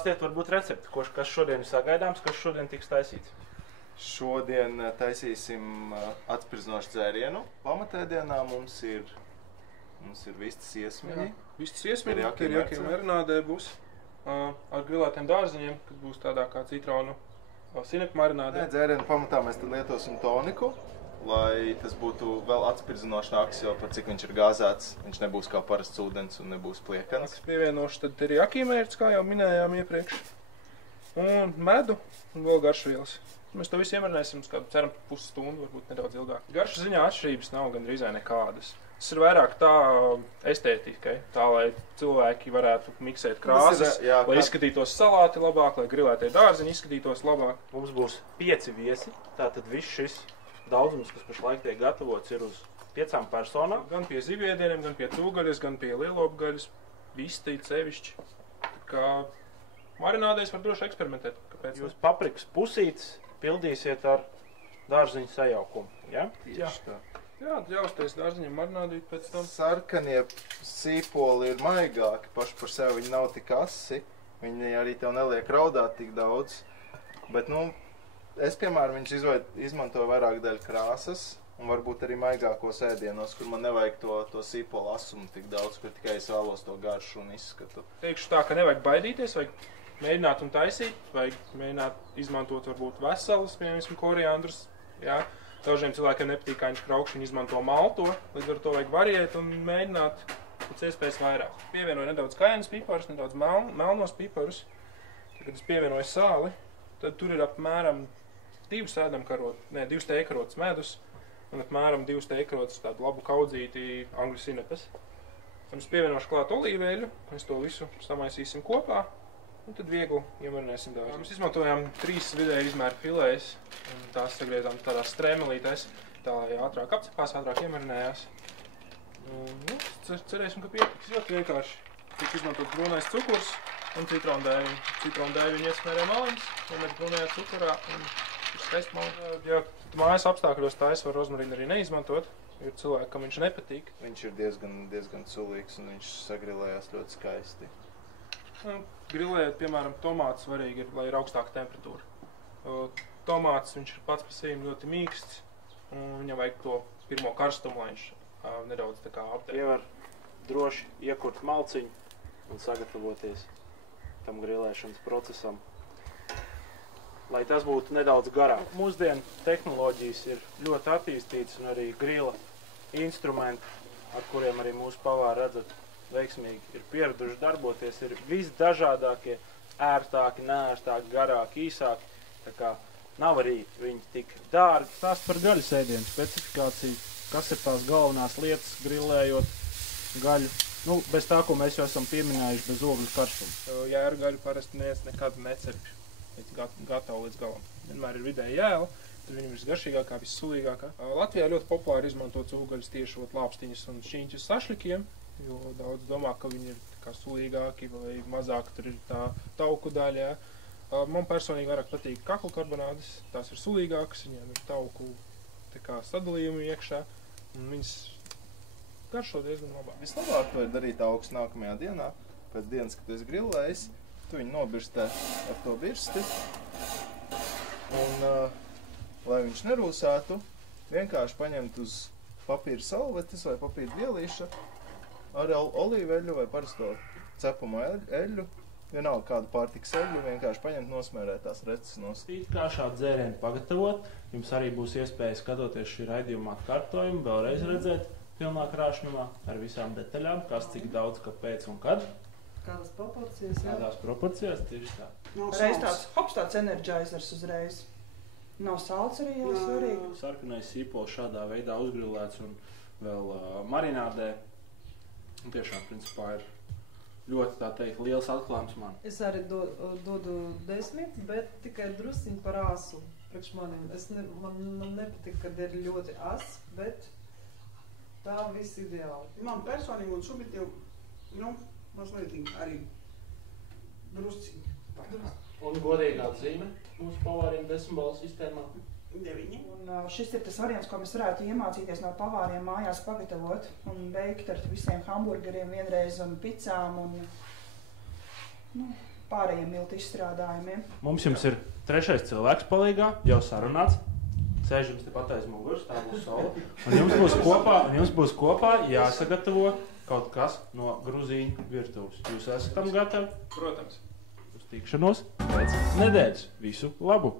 Pastāstiet varbūt recepti, kas šodien ir sagaidāms, kas šodien tiks taisīts. Šodien taisīsim atspirdzinošu dzērienu. Pamatēdienā mums ir vistas iesmiņi. Vistas iesmiņi, terjaki marinādē būs ar grilētiem dārziņiem, kad būs tādā kā citronu sinepu marinādē. Dzērienu pamatā mēs tad lietosim toniku, lai tas būtu vēl atspirdzinošāks, jo par cik viņš ir gāzēts, viņš nebūs kā parasts ūdens un nebūs pliekans. Pievienošu tad terjaki mērķis, kā jau minējām iepriekš, un medu un vēl garšvielas. Mēs to visu iemarināsim, ceram, pusstundu, varbūt nedaudz ilgāk. Garšas ziņā atšķirības nav gandrīz nekādas. Tas ir vairāk tā estētikai, tā, lai cilvēki varētu miksēt krāsas, lai izskatītos salāti labāk, lai grilētie dārziņi izskatītos labāk. Mums būs 5 viesi, tātad viss šis daudzums, kas pašlaik tiek gatavots, ir uz 5 personām. Gan pie zivjēdieniem, gan pie cūgaļas, gan pie lielopgaļas, visti sevišķi. Tā kā marinādēs var droši eksperimentēt. Kāpēc? Jūs paprikas pusītes pildīsiet ar dārziņu sajaukumu, ja? Tieši tā. Jā, ļausties dārziņam marinādīt pēc tam. Sarkanie sīpoli ir maigāki, paši par sevi viņi nav tik asi. Viņi arī tev neliek raudāt tik daudz. Bet, es, piemēram, izmantoju vairāk daļu krāsas un varbūt arī maigākos ēdienos, kur man nevajag to sīpolu asumu tik daudz, kur tikai es vēlos to garšu un izskatu. Teikšu tā, ka nevajag baidīties, vajag mēģināt un taisīt, vajag mēģināt izmantot varbūt veselas, piemēram, koriandrus, jā. Dažiem cilvēkiem nepatīk, kā viņš kraukš, viņi izmanto malto, līdz ar to vajag variēt un mēģināt pēc iespējas vairāk. Pievienoju nedaudz kainas piparus, nedaudz melnos piparus. Kad es pievienoju sāli, tad tur ir apmēram 2 tejkarotes medus un apmēram 2 tejkarotes tādu labu kaudzīti angļu sinepes. Un es pievienošu klāt olīveļu, mēs to visu samaisīsim kopā. Un tad viegli iemarinēsim dārziņus. Mēs izmantojām 3 vidēji izmēra filējas, un tās sagriezām tādās strēmelītēs, tā lai ātrāk apcepās, ātrāk iemarinējās. Cerēsim, ka pietiks ļoti vienkārši. Tiek izmantot brūnais cukurs un citrondēļi. Citrondēļi viņi iesmērē maliņas, iemet brūnajā cukurā un ir skaisti maliņas. Ja mājas apstākļos tā es varu rozmarīnu arī neizmantot, jo cilvēki, kam viņš nepatīk. Viņš ir diezgan sulīgs un viņš sagrilējās ļoti skaisti. Grilējot, piemēram, tomātus svarīgi ir, lai ir augstāka temperatūra. Tomāts, viņš ir pats par sevi ļoti mīksts, un viņam vajag to pirmo karstumu, lai viņš nedaudz tā kā apdēļ. Ievar droši iekurt malciņu un sagatavoties tam grilēšanas procesam, lai tas būtu nedaudz garāk. Mūsdienu tehnoloģijas ir ļoti attīstītas un arī grila instrumenti, ar kuriem arī mūsu pavāri redzat, veiksmīgi ir pieraduši darboties, ir visdažādākie, ērtāki, neērtāki, garāki, īsāki. Tā kā nav arī viņi tik dārgi. Stāst par gaļas ēdienu specifikāciju, kas ir tās galvenās lietas grilējot gaļu. Bez tā, ko mēs jau esam pieminējuši, bez ogļu karstuma. Jēru gaļu parasti neviens nekad necepj gatavu līdz galam. Vienmēr ir vidēji jēla, tad viņa ir visgaršīgākā, vissulīgākā. Latvijā ļoti populāri izmantot cūgaļas tiešot lāpstiņas un šķīņķus sašlikiem, jo daudz domā, ka viņi ir kā sulīgāki vai mazāk tur ir tā tauku daļa. Man personīgi vairāk patīk kaklu karbonādes, tās ir sulīgākas, viņiem ir tauku sadalījumi iekšā, un viņas garšo diezgan labāk. Vislabāk to ir darīt augsts nākamajā dienā, pēc dienas, kad tu esi grillējis, tu viņu nobirstē ar to birsti, un, lai viņš nerūsētu, vienkārši paņemt uz papīra salvetes vai papīra vielīša, ar olīveļu vai parasto cepumu eļļu, vienalga kādu pārtikas eļļu, vienkārši paņemt nosmērēt tās reces nost. Kā šādu dzērienu pagatavot, jums arī būs iespēja skatoties šī raidījuma atkārtojumu, vēlreiz redzēt pilnā krāšņumā ar visām detaļām, kas cik daudz, kāpēc un kad. Kādas proporcijas, jā? Kādās proporcijās, tieši tā. Reiz tāds energizers uzreiz. Nav salds arī jau svarīgi. Sarkanais sīpols šādā veidā uzgrilēts un vēl marinādē. Un tiešām, principā, ir ļoti, tā teikt, liels atklājums man. Es arī dodu 10, bet tikai drusciņi par asu priekš maniem. Man nepatīk, kad ir ļoti as, bet tā viss ideāli. Man personīgi un subjektīvi, mazliet arī drusciņi. Un godīgā zīme mūsu pavāriem 10 balvu sistēmā. 9. Un šis ir tas variants, ko mēs varētu iemācīties no pavāriem mājās pagatavot un veikt ar visiem hamburgeriem vienreiz un picām un pārējiem miltu izstrādājumiem. Mums jums ir trešais cilvēks palīgā, jau sarunāts. Sēž jums te pateiz muguras, tā būs sola. Un jums būs kopā jāsagatavo kaut kas no gruzīņu virtuves. Jūs esat tam gatavi? Protams. Uz tikšanos pēc nedēļas. Visu labu!